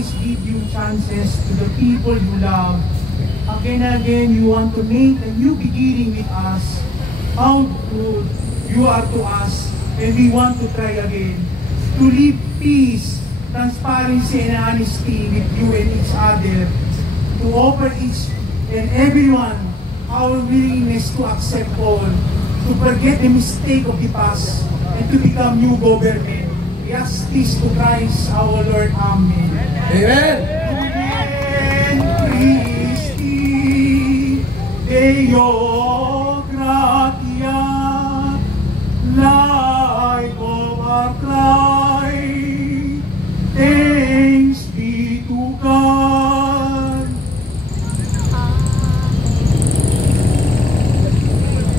always give you chances to the people you love. Again and again, you want to make a new beginning with us. How good you are to us, and we want to try again to live peace, transparency, and honesty with you and each other, to offer each and everyone our willingness to accept all, to forget the mistake of the past, and to become new government. We ask this to Christ our Lord. Amen. Amen. Amen. Christi Deo gratia, light of our cry, thanks be to God.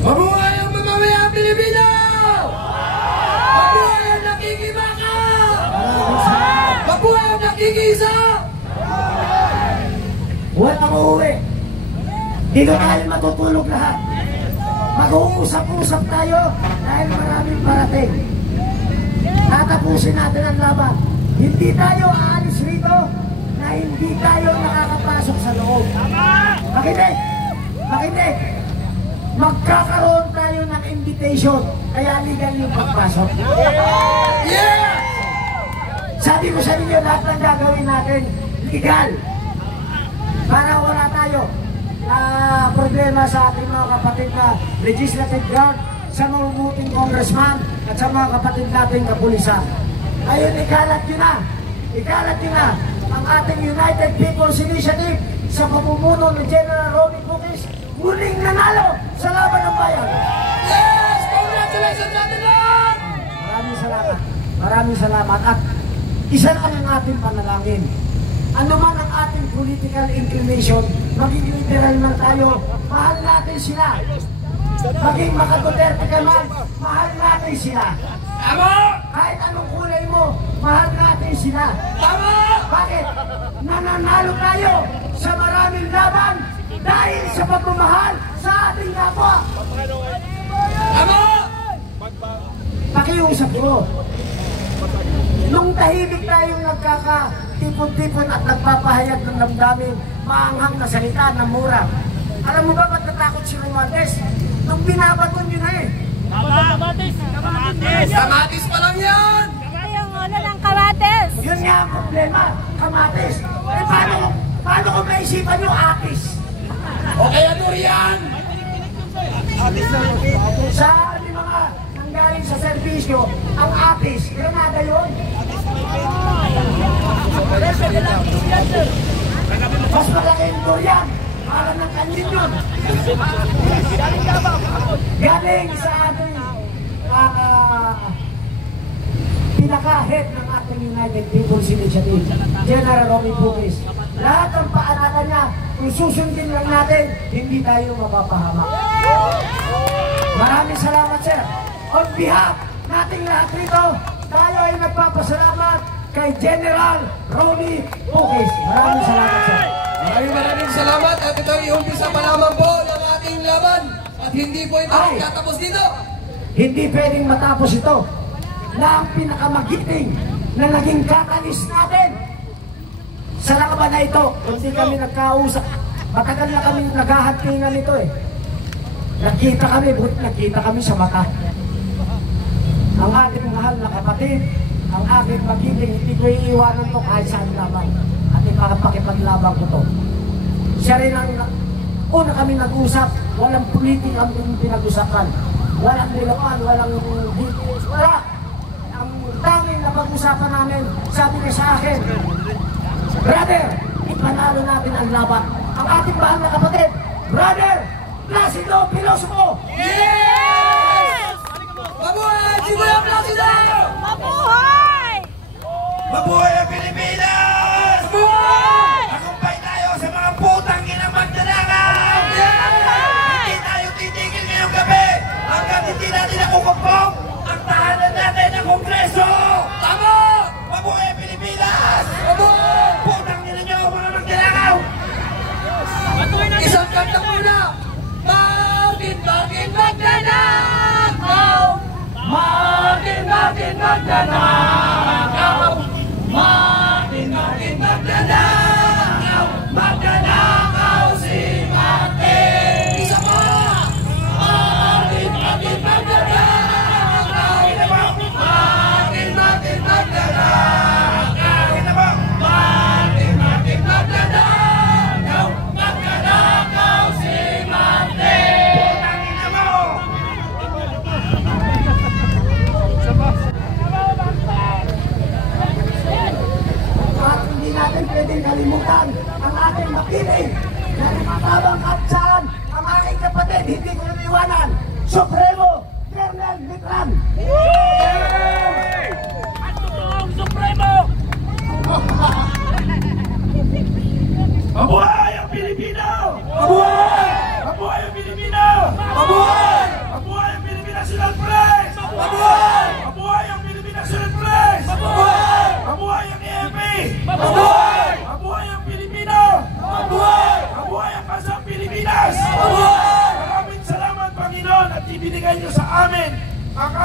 Mabuhay ang mamamayang Pilipino! Mabuhay ang nakikibaka! Mabuhay ang nakikisa! Walang uuwi. Dito tayo matutulog lahat. Mag-uusap-usap tayo dahil maraming parating. Tatapusin natin ang laban. Hindi tayo aalis rito na hindi tayo nakakapasok sa loob. Makinig! Makinig! Magkakaroon tayo ng invitation, kaya legal yung pagpasok. Yeah! Sabi ko sa inyo, lahat ng gagawin natin, legal. Para wala tayo problema sa ating mga kapatid na legislative guard, sa mabubuting congressman, at sa mga kapatid nating kapulisan. Ngayon, ikalat nyo na. Ikalat nyo na ang ating United People's Initiative sa pamumuno ni General Romy Bukis, muling nanalo sa laban ng bayan. Yes! Congratulations natin lang! Maraming salamat. Maraming salamat. At isa lang ang ating panalangin. Ano man ang ating political inclination, maging liberal man tayo, mahal natin sila. Maging makaduterte ka man, mahal natin sila. Tama! Kahit anong kulay mo, mahal natin sila. Tama! Bakit? Nananalo tayo sa maraming laban dahil sa pagmamahal sa ating kapwa. Tama! Pakiusap ko. Nung tahimik tayong nagkakatipon-tipon at nagpapahayag ng damdamin, maanghang na salita ng mura. Alam mo ba ba't natakot si Romualdez? Nung binabaton nyo na eh. Kamatis! Kamatis! Kamatis pa lang yan! Yung ulo ng kamatis! Yun nga ang problema, kamatis. Eh paano kung naisipan nyo atis? O kaya durian! Sa mga nanggaling sa servisyo, ang atis, granada yun. Mas malaki yung durian, para ng kanyin yun. Galing sa ating pinaka-head ng ating United People's Initiative, General Romy Bukis. Lahat ng paaralan niya, kung susundin lang natin, hindi tayo mapapahamak. Maraming salamat, sir. On behalf nating lahat rito, tayo ay nagpapasalamat kay General Romy Bukis. Maraming salamat, sir. Maraming salamat at ito ay umpisa pa lamang po ng ating laban at hindi po ito tatapos dito. Hindi pwedeng matapos ito na ang pinakamagiting na naging catalyst natin sa laban na ito. Hindi kami nagkausap. Matagal na kami naghahantingan nito eh. Nakita kami sa mata. Ang ating mahal na kapatid, ang aking magiting, hindi ko iiwanan to kahit saan laban. At ipakipaglaban ko to. Siya rin ang una kami nag-usap, walang politika ang pinag-usapan. Walang nilapan, walang details, wala. Ang tanging na pag-usapan namin, sabi niya sa akin, brother, ipanalo natin ang laban. Ang ating mahal na kapatid, brother, Placido Pilosopo! Yes! Mabuhay! Siguya Placido! Mabuhay! Mabuhay ang Pilipinas! Mabuhay! Tagumpay tayo sa mga putang inang magdanakaw! Hindi tayo titigil ngayong gabi hanggang hindi natin nakukumpong ang tahanan natin ng Kongreso! Tama! Mabuhay ang Pilipinas! Mabuhay! Putang ina nyo mga magdanakaw! Isang kanta muna! Bakit magnanakaw? Bakit magnanakaw? Bakit magnanakaw?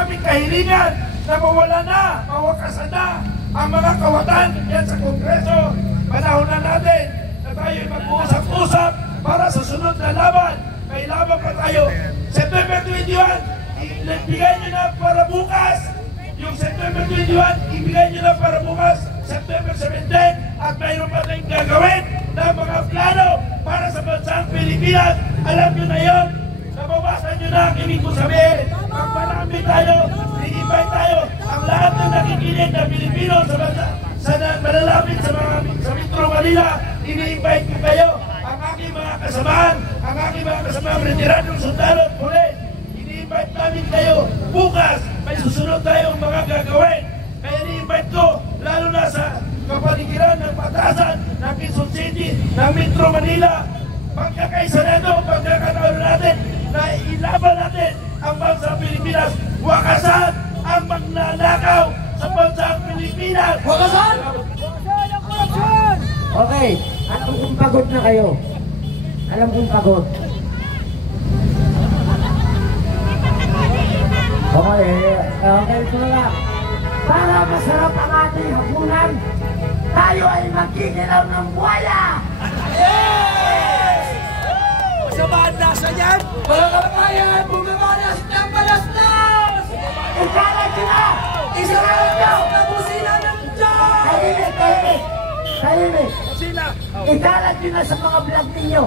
aming kahilingan na mawala na, mawakasan na ang mga kawatan yan sa Kongreso. Panahon na natin na tayo mag-uusap-usap para sa sunod na laban. May laban pa tayo. September 21, ibigay nyo na para bukas. Yung September 21, ibigay nyo na para bukas. September 17, at mayroon pa tayong gagawin na mga plano para sa bansang Pilipinas. Alam nyo na yun. Nabawasan nyo na ang ibig ko sabihin. Magparami tayo, i-invite tayo ang lahat ng nakikinig na Pilipino sa bansa, sa malalapit sa Metro Manila. Ini-invite ko kayo, ang aking mga kasamahan, ang aking mga kasamahan retiradong sundalo at pulis. Ini-invite namin kayo bukas. May susunod tayong mga gagawin. Kaya ini-invite ko, lalo na sa kapaligiran ng Patasan, ng Quezon City, ng Metro Manila. Pagkakaisanado, pagkakataon natin na ilaban natin ang bansang Pilipinas. Wakasan ang magnanakaw sa bansang Pilipinas. Wakasan! Okay, alam kong pagod na kayo. Alam kong pagod. Okay, ito na lang. Para masarap ang ating hapunan, tayo ay magkikilaw ng buwaya! Samahan nasa yan! Mga kabayan, bumabalas ng balastas! Ikalat nyo na! Ikalat nyo! Tapusina ng Diyos! Tahimik, tahimik! Tahimik! Sila! Ikalat nyo na sa mga vlog ninyo!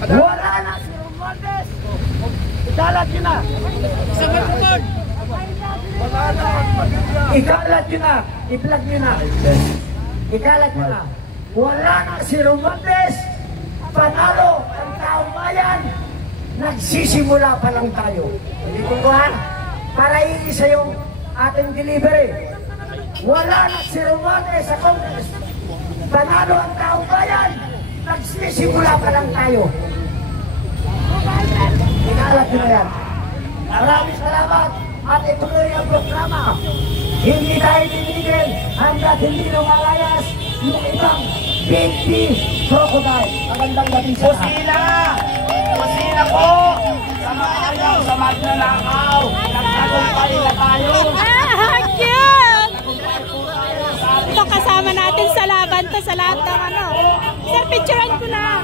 Wala na si Romualdez! Ikalat nyo na! Ikalat nyo na! I-vlog nyo na! Ikalat nyo na! Wala na si Romualdez! Panalo ang taong bayan! Nagsisimula pa lang tayo. Ulitin ko ha? Para iisa yung ating delivery. Wala na si Romualdez sa Congress. Panalo ang taong bayan! Nagsisimula pa lang tayo. Ikalat nyo na yan. Maraming salamat at ituloy ang programa. Hindi tayo tinigil hanggat hindi lumalayas yung ibang baby crocodile. Magandang gabi sa lahat. Kusina po! Samahan nyo sa magnanakaw! Nagtagumpay na tayo! Cute! Ito kasama natin sa laban to sa lahat ng ano. Sir, picturean ko lang.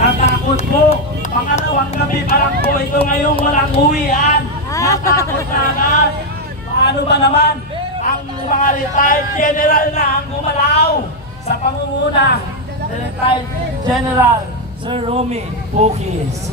Natakot po! Pangalawang gabi pa lang po ito ngayong walang uwian! Natakot na agad! Paano ba naman ang mga retired general na ang gumalaw sa pangunguna ni retired General Sir Romy Pukis?